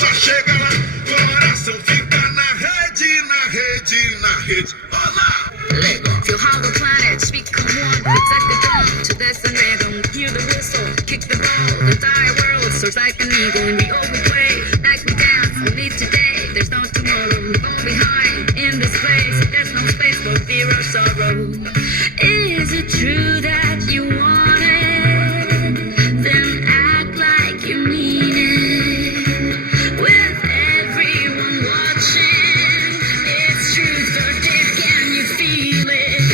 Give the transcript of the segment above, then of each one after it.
Só chega lá, coração fica na rede, na rede, na rede. Olá! Feel how the planets become one. Protect the dawn to this and rhythm. Hear the whistle, kick the ball. The entire world soars like an eagle. And we all we play, like we dance. We live today, there's no tomorrow. We fall behind in this place. There's no space for fear or sorrow. Is it true that you want it? Then act like you mean it. With everyone watching, it's truth or dare. Can you feel it?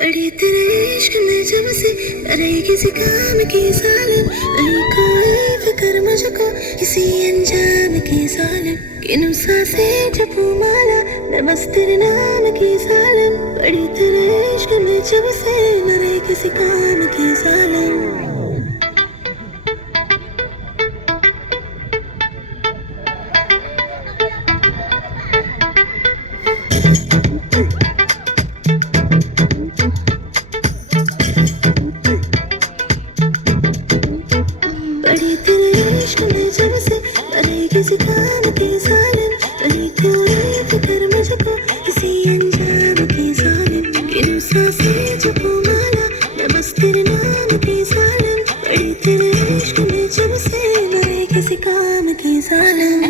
बड़ी तेरे इश्क में जब से अरे किसी काम की सालन नहीं कोई फिक्र मुझको किसी अनजान की सालन किन्हों सांसें जपू माला मैं बस तेरे नाम की सालन बड़ी तेरे इश्क में जब से अरे किसी काम की सालन बड़ी तेरे इश्क में जब से अरे किसी काम की सालन नहीं कोई फिक्र मुझको किसी अनजान की सालन किन्हों सांसें जपू माला मैं बस तेरे नाम की सालन बड़ी तेरे इश्क में जब से अरे किसी काम की सालन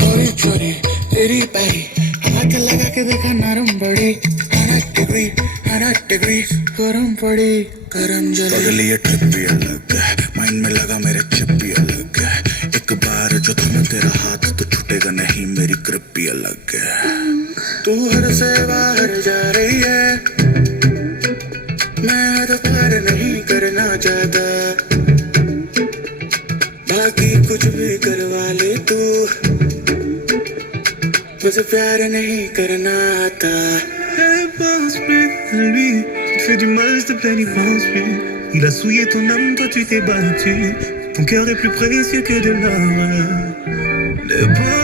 चोरी चोरी तेरी पैरी हाथ लगा के देखा नरम बड़ी 100 डिग्री गरम पड़ी गरम जले पगली ये ट्रिप भी अलग है माइंड में लगा मेरे चिप भी अलग है एक बार जो थम तेरा हाथ तो छूटेगा नहीं मेरी ग्रिप भी अलग है तू हर से बाहर जा रही है मैं तो पार नहीं करना चाहता बाकी कुछ भी करवा ले तू मुझे प्यार नहीं करना आता pense plus à lui. Il te fait du mal, s'il te plaît, n'y pense plus. Il a souillé ton âme, toi tu t'es battu. Ton cœur est plus précieux que de l'or. Ne pense